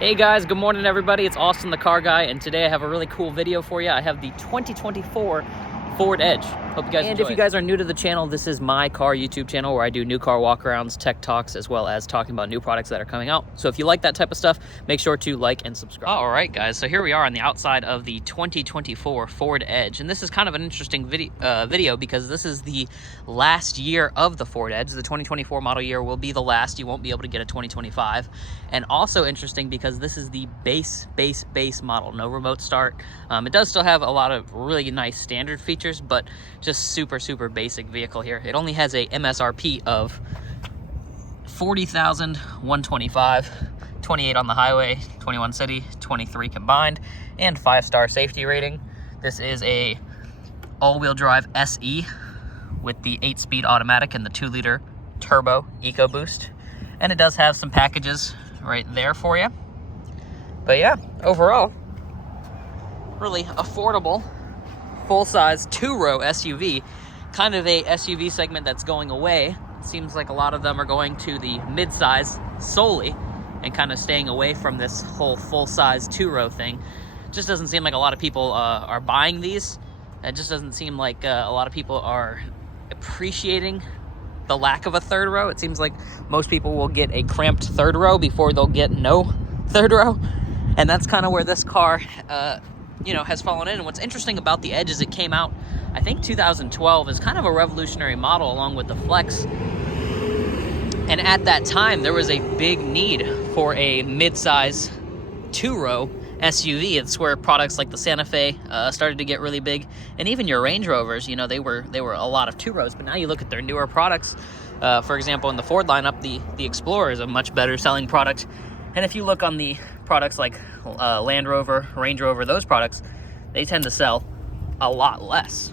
Hey guys, good morning everybody. It's Austin the Car Guy, and today I have a really cool video for you. I have the 2024 Ford Edge. Hope you guys enjoy. And if you guys are new to the channel, this is my car YouTube channel where I do new car walkarounds, tech talks, as well as talking about new products that are coming out. So if you like that type of stuff, make sure to like and subscribe. All right guys, so here we are on the outside of the 2024 Ford Edge, and this is kind of an interesting video because this is the last year of the Ford Edge. The 2024 model year will be the last. You won't be able to get a 2025. And also interesting because this is the base model, no remote start. It does still have a lot of really nice standard features, but just super basic vehicle here. It only has a MSRP of $40,125, 28 on the highway, 21 city, 23 combined, and 5-star safety rating. This is a all-wheel drive SE with the 8-speed automatic and the 2-liter turbo EcoBoost. And it does have some packages right there for you. But yeah, overall, really affordable, full-size 2-row SUV. Kind of a SUV segment that's going away. It seems like a lot of them are going to the mid-size solely and kind of staying away from this whole full-size 2-row thing. Just doesn't seem like a lot of people are buying these. It just doesn't seem like a lot of people are appreciating the lack of a third row. It seems like most people will get a cramped third row before they'll get no third row. And that's kind of where this car, has fallen in. And what's interesting about the Edge is it came out, I think 2012, is kind of a revolutionary model along with the Flex. And at that time, there was a big need for a mid-size 2-row SUV. It's where products like the Santa Fe started to get really big, and even your Range Rovers, they were a lot of 2-rows. But now you look at their newer products, for example, in the Ford lineup, the Explorer is a much better selling product. And if you look on the products like Land Rover, Range Rover, those products, they tend to sell a lot less.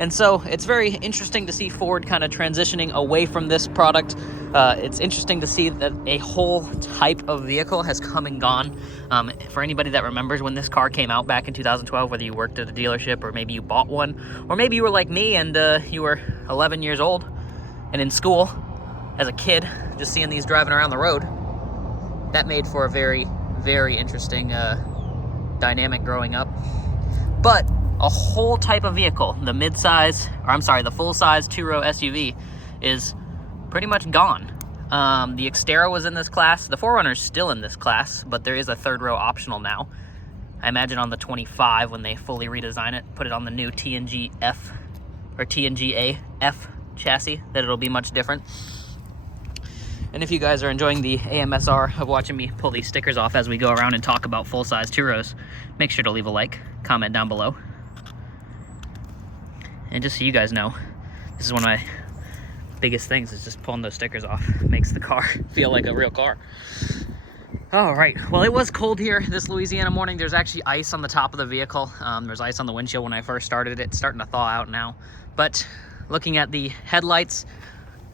And so it's very interesting to see Ford kind of transitioning away from this product. It's interesting to see that a whole type of vehicle has come and gone. For anybody that remembers when this car came out back in 2012, whether you worked at a dealership or maybe you bought one, or maybe you were like me and you were 11 years old and in school as a kid, just seeing these driving around the road, that made for a very interesting dynamic growing up. But a whole type of vehicle, the full-size 2-row SUV, is pretty much gone. The Xterra was in this class. The 4Runner's still in this class, but there is a third row optional now. I imagine on the 25, when they fully redesign it, put it on the new TNG F or TNGA F chassis, that it'll be much different. And if you guys are enjoying the AMSR of watching me pull these stickers off as we go around and talk about full-size 2-rows, make sure to leave a like, comment down below. And just so you guys know, this is one of my biggest things, is just pulling those stickers off. Makes the car feel like a real car. All right, well, it was cold here this Louisiana morning. There's actually ice on the top of the vehicle. There's ice on the windshield when I first started it. It's starting to thaw out now. But looking at the headlights,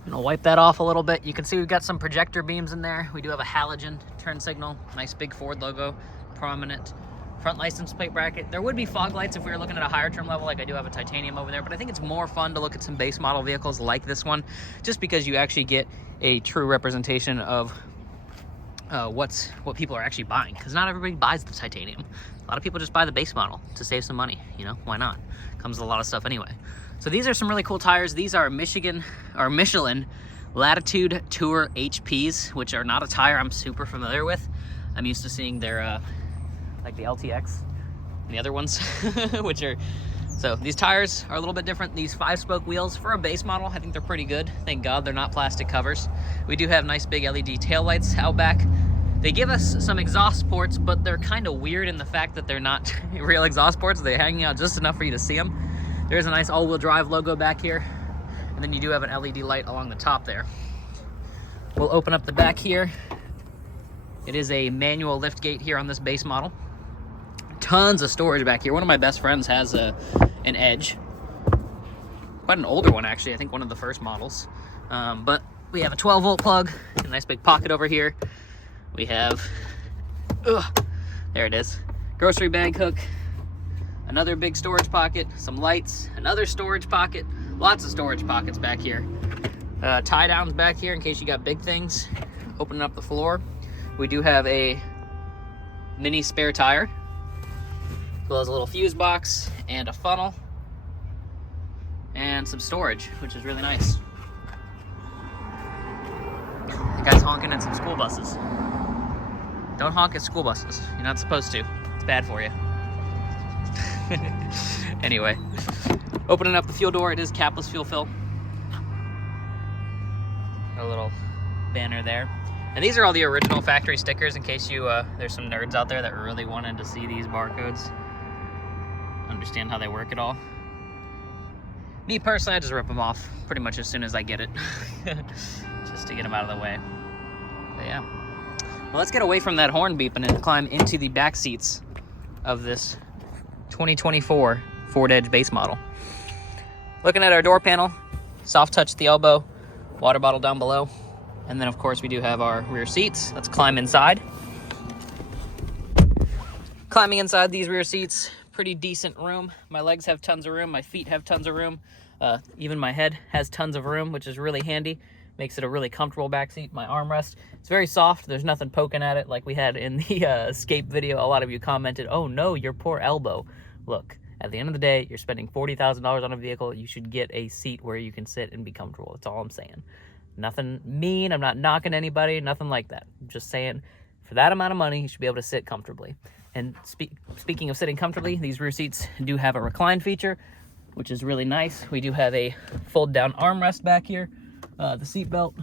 I'm gonna wipe that off a little bit. You can see we've got some projector beams in there. We do have a halogen turn signal, nice big Ford logo, prominent front license plate bracket. There would be fog lights if we were looking at a higher trim level, like I do have a titanium over there, but I think it's more fun to look at some base model vehicles like this one, just because you actually get a true representation of what people are actually buying, because not everybody buys the titanium. A lot of people just buy the base model to save some money, why not? Comes with a lot of stuff anyway. So these are some really cool tires. These are Michelin Latitude Tour HPs, which are not a tire I'm super familiar with. I'm used to seeing their like the LTX and the other ones, so these tires are a little bit different. These 5-spoke wheels for a base model, I think they're pretty good. Thank God they're not plastic covers. We do have nice big LED taillights out back. They give us some exhaust ports, but they're kind of weird in the fact that they're not real exhaust ports. They're hanging out just enough for you to see them. There's a nice all-wheel drive logo back here, and then you do have an LED light along the top there. We'll open up the back here. It is a manual lift gate here on this base model. Tons of storage back here. One of my best friends has an Edge. Quite an older one, actually. I think one of the first models. But we have a 12-volt plug, a nice big pocket over here. We have, there it is, grocery bag hook, another big storage pocket, some lights, another storage pocket, lots of storage pockets back here. Tie downs back here in case you got big things. Opening up the floor. We do have a mini spare tire, as well as a little fuse box and a funnel and some storage, which is really nice. The guy's honking at some school buses. Don't honk at school buses. You're not supposed to. It's bad for you. Anyway, opening up the fuel door, it is capless fuel fill. A little banner there. And these are all the original factory stickers in case you, there's some nerds out there that really wanted to see these barcodes. Understand how they work at all. Me personally, I just rip them off pretty much as soon as I get it. Just to get them out of the way. But yeah. Well, let's get away from that horn beeping and climb into the back seats of this 2024 Ford Edge base model. Looking at our door panel, soft touch at the elbow, water bottle down below, and then of course we do have our rear seats. Let's climb inside. Climbing inside these rear seats, pretty decent room. My legs have tons of room, my feet have tons of room, even my head has tons of room, which is really handy. Makes it a really comfortable back seat. My armrest, it's very soft. There's nothing poking at it like we had in the Escape video. A lot of you commented, oh no, your poor elbow. Look, at the end of the day, you're spending $40,000 on a vehicle. You should get a seat where you can sit and be comfortable. That's all I'm saying. Nothing mean. I'm not knocking anybody. Nothing like that. I'm just saying, for that amount of money, you should be able to sit comfortably. And speaking of sitting comfortably, these rear seats do have a recline feature, which is really nice. We do have a fold-down armrest back here. The seat belt,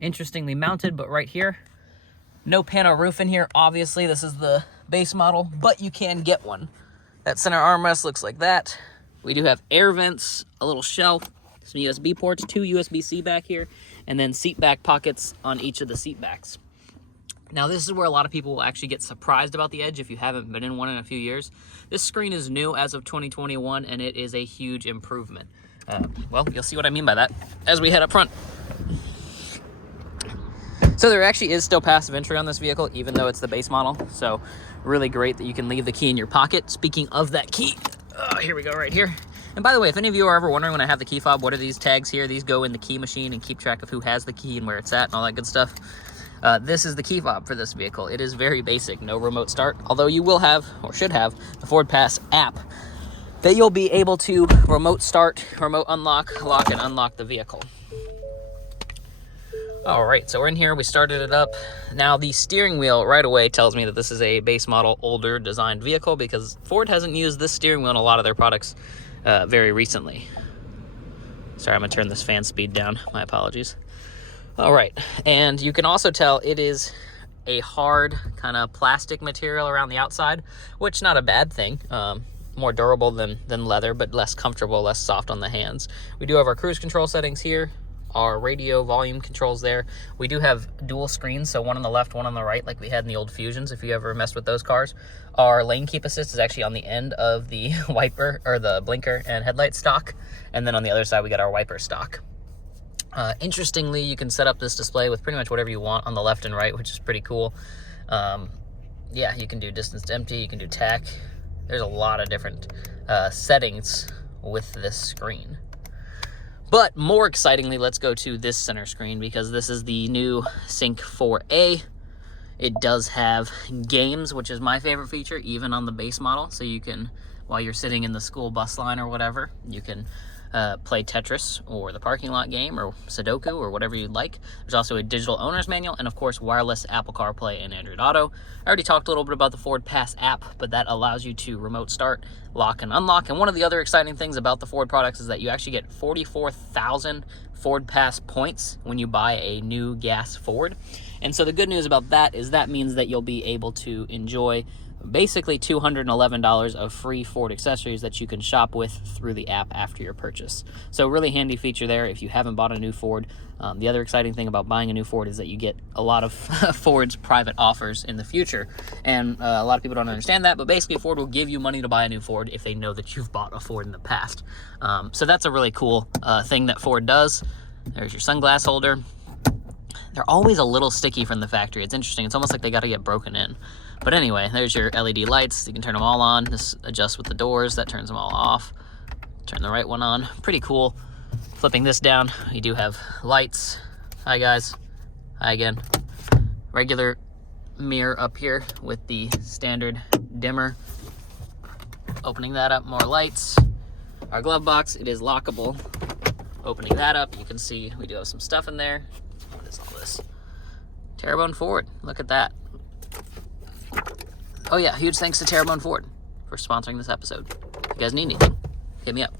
interestingly mounted, but right here. No panel roof in here. Obviously, this is the base model, but you can get one. That center armrest looks like that. We do have air vents, a little shelf, some USB ports, 2 USB-C back here, and then seat back pockets on each of the seat backs. Now, this is where a lot of people will actually get surprised about the Edge if you haven't been in one in a few years. This screen is new as of 2021, and it is a huge improvement. Well, you'll see what I mean by that as we head up front. So there actually is still passive entry on this vehicle, even though it's the base model. So really great that you can leave the key in your pocket. Speaking of that key, here we go right here. And by the way, if any of you are ever wondering when I have the key fob, what are these tags here? These go in the key machine and keep track of who has the key and where it's at and all that good stuff. This is the key fob for this vehicle. It is very basic, no remote start, although you will have, or should have, the Ford Pass app that you'll be able to remote start, remote unlock, lock and unlock the vehicle. All right, so we're in here, we started it up. Now the steering wheel right away tells me that this is a base model, older designed vehicle because Ford hasn't used this steering wheel in a lot of their products very recently. Sorry, I'm gonna turn this fan speed down, my apologies. All right, and you can also tell it is a hard kind of plastic material around the outside, which not a bad thing. More durable than leather, but less comfortable, less soft on the hands. We do have our cruise control settings here, our radio volume controls there. We do have dual screens, so one on the left, one on the right, like we had in the old Fusions, if you ever messed with those cars. Our lane keep assist is actually on the end of the wiper, or the blinker and headlight stock, and then on the other side we got our wiper stock. Interestingly, you can set up this display with pretty much whatever you want on the left and right, which is pretty cool. Yeah, you can do distance to empty, you can do tack. There's a lot of different settings with this screen. But more excitingly, let's go to this center screen because this is the new Sync 4A. It does have games, which is my favorite feature, even on the base model. So you can, while you're sitting in the school bus line or whatever, you can play Tetris or the parking lot game or Sudoku or whatever you'd like. There's also a digital owner's manual and of course wireless Apple CarPlay and Android Auto. I already talked a little bit about the Ford Pass app, but that allows you to remote start, lock and unlock. And one of the other exciting things about the Ford products is that you actually get 44,000 Ford Pass points when you buy a new gas Ford. And so the good news about that is that means that you'll be able to enjoy basically $211 of free Ford accessories that you can shop with through the app after your purchase. So really handy feature there if you haven't bought a new Ford. The other exciting thing about buying a new Ford is that you get a lot of Ford's private offers in the future. And a lot of people don't understand that, but basically Ford will give you money to buy a new Ford if they know that you've bought a Ford in the past. So that's a really cool thing that Ford does. There's your sunglass holder. They're always a little sticky from the factory. It's interesting. It's almost like they got to get broken in. But anyway, there's your LED lights. You can turn them all on. This adjusts with the doors. That turns them all off. Turn the right one on. Pretty cool. Flipping this down, we do have lights. Hi, guys. Hi again. Regular mirror up here with the standard dimmer. Opening that up, more lights. Our glove box, it is lockable. Opening that up, you can see we do have some stuff in there. What is all this? Terrebonne Ford, look at that. Oh yeah, huge thanks to Terrebonne Ford for sponsoring this episode. If you guys need anything, hit me up.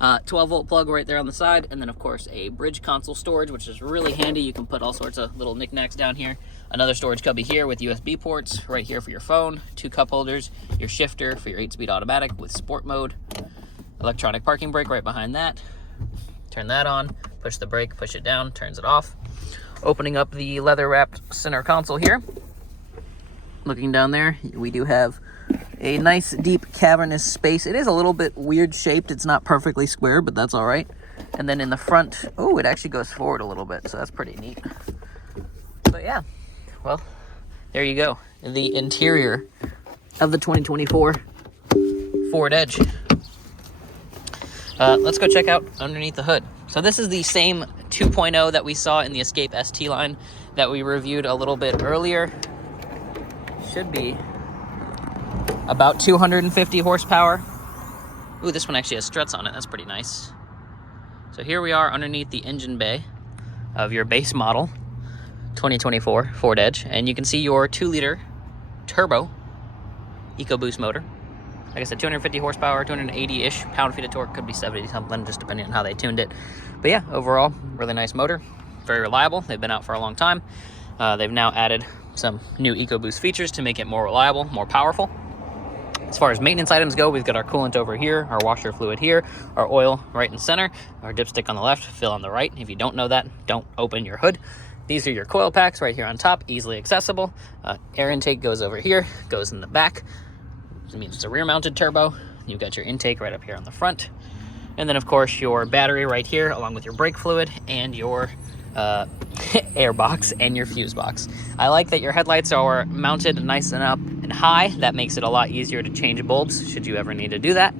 12-volt plug right there on the side, and then of course a bridge console storage, which is really handy. You can put all sorts of little knickknacks down here. Another storage cubby here with USB ports, right here for your phone, 2 cup holders, your shifter for your 8-speed automatic with sport mode, electronic parking brake right behind that. Turn that on, push the brake, push it down, turns it off. Opening up the leather-wrapped center console here. Looking down there, we do have a nice deep cavernous space. It is a little bit weird shaped. It's not perfectly square, but that's all right. And then in the front, oh, it actually goes forward a little bit, so that's pretty neat. But yeah, well, there you go. The interior of the 2024 Ford Edge. Let's go check out underneath the hood. So this is the same 2.0 that we saw in the Escape ST line that we reviewed a little bit earlier. Should be about 250 horsepower. Ooh, this one actually has struts on it. That's pretty nice. So here we are underneath the engine bay of your base model 2024 Ford Edge, and you can see your 2-liter turbo EcoBoost motor. Like I said, 250 horsepower, 280-ish pound-feet of torque, could be 70-something, just depending on how they tuned it. But yeah, overall, really nice motor, very reliable. They've been out for a long time. They've now added some new EcoBoost features to make it more reliable, more powerful. As far as maintenance items go, we've got our coolant over here, our washer fluid here, our oil right in center, our dipstick on the left, fill on the right. If you don't know that, don't open your hood. These are your coil packs right here on top, easily accessible. Air intake goes over here, goes in the back. It means it's a rear-mounted turbo. You've got your intake right up here on the front. And then, of course, your battery right here, along with your brake fluid and your air box and your fuse box. I like that your headlights are mounted nice and up and high. That makes it a lot easier to change bulbs should you ever need to do that.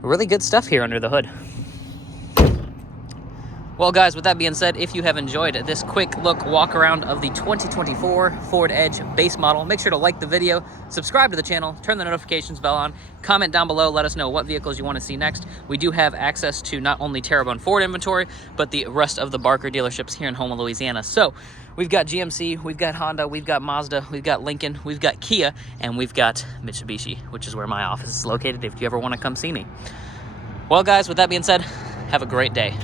Really good stuff here under the hood. Well, guys, with that being said, if you have enjoyed this quick walk around of the 2024 Ford Edge base model, make sure to like the video, subscribe to the channel, turn the notifications bell on, comment down below, let us know what vehicles you want to see next. We do have access to not only Terrebonne Ford inventory, but the rest of the Barker dealerships here in Houma, Louisiana. So we've got GMC, we've got Honda, we've got Mazda, we've got Lincoln, we've got Kia, and we've got Mitsubishi, which is where my office is located if you ever want to come see me. Well, guys, with that being said, have a great day.